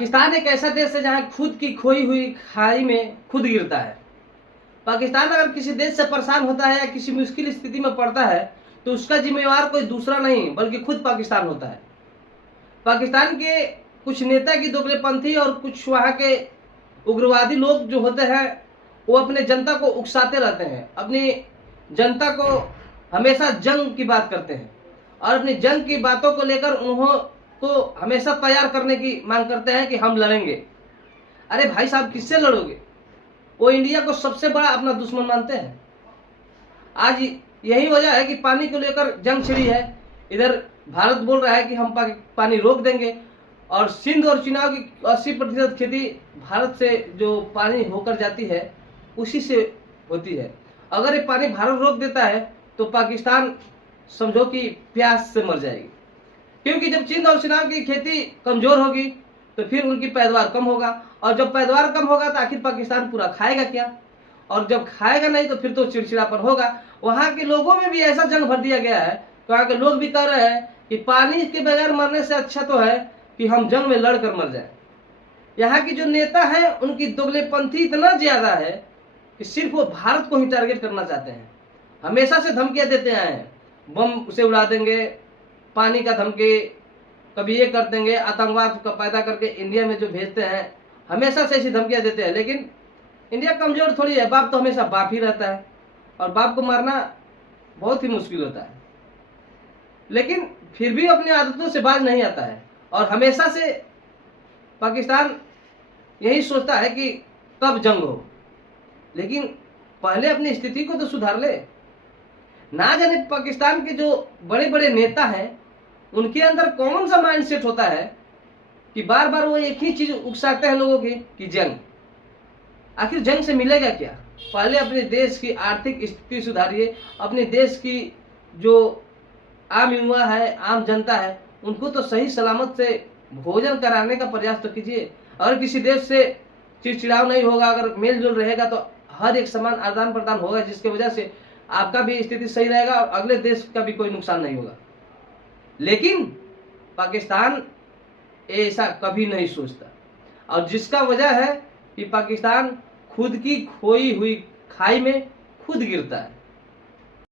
पाकिस्तान एक ऐसा देश है जहां खुद की खोई हुई खाई में खुद गिरता है। पाकिस्तान अगर किसी देश से परेशान होता है या किसी मुश्किल स्थिति में पड़ता है तो उसका जिम्मेवार कोई दूसरा नहीं बल्कि खुद पाकिस्तान होता है। पाकिस्तान के कुछ नेता की दोगलेपंथी और कुछ वहां के उग्रवादी लोग जो होते हैं वो अपने जनता को उकसाते रहते हैं, अपनी जनता को हमेशा जंग की बात करते हैं और अपनी जंग की बातों को लेकर उन्हों को हमेशा तैयार करने की मांग करते हैं कि हम लड़ेंगे। अरे भाई साहब, किससे लड़ोगे? वो इंडिया को सबसे बड़ा अपना दुश्मन मानते हैं। आज यही वजह है कि पानी को लेकर जंग छिड़ी है। इधर भारत बोल रहा है कि हम पानी रोक देंगे और सिंध और चुनाव की 80% खेती भारत से जो पानी होकर जाती है उसी से होती है। अगर ये पानी भारत रोक देता है तो पाकिस्तान समझो कि प्यास से मर जाएगी, क्योंकि जब सिंध और चुनाव की खेती कमजोर होगी तो फिर उनकी पैदावार कम होगा और जब पैदावार कम होगा तो आखिर पाकिस्तान पूरा खाएगा क्या? और जब खाएगा नहीं तो फिर तो चिड़चिड़ापन होगा। वहां के लोगों में भी ऐसा जंग भर दिया गया है, वहां के लोग भी कह रहे हैं कि पानी के बगैर मरने से अच्छा तो है कि हम जंग में लड़कर मर जाए। यहाँ की जो नेता है उनकी दोगलेपंथी इतना ज्यादा है कि सिर्फ वो भारत को ही टारगेट करना चाहते हैं। हमेशा से धमकियां देते आए हैं, बम से उड़ा देंगे, पानी का धमकी, कभी ये कर देंगे, आतंकवाद का पैदा करके इंडिया में जो भेजते हैं, हमेशा से ऐसी धमकियां देते हैं। लेकिन इंडिया कमजोर थोड़ी है, बाप तो हमेशा बाप ही रहता है और बाप को मारना बहुत ही मुश्किल होता है। लेकिन फिर भी अपनी आदतों से बाज नहीं आता है और हमेशा से पाकिस्तान यही सोचता है कि कब जंग हो, लेकिन पहले अपनी स्थिति को तो सुधार ले। ना जाने पाकिस्तान के जो बड़े बड़े नेता हैं उनके अंदर कौन सा माइंडसेट होता है कि बार बार वो एक ही चीज उकसाते हैं लोगों की कि जंग। आखिर जंग से मिलेगा क्या? पहले अपने देश की आर्थिक स्थिति सुधारिए, अपने देश की जो आम युवा है, आम जनता है, उनको तो सही सलामत से भोजन कराने का प्रयास तो कीजिए। अगर किसी देश से चिड़चिड़ाव नहीं होगा, अगर मेल जोल रहेगा तो हर एक समान आदान प्रदान होगा, जिसकी वजह से आपका भी स्थिति सही रहेगा और अगले देश का भी कोई नुकसान नहीं होगा। लेकिन पाकिस्तान ऐसा कभी नहीं सोचता और जिसका वजह है कि पाकिस्तान खुद की खोई हुई खाई में खुद गिरता है।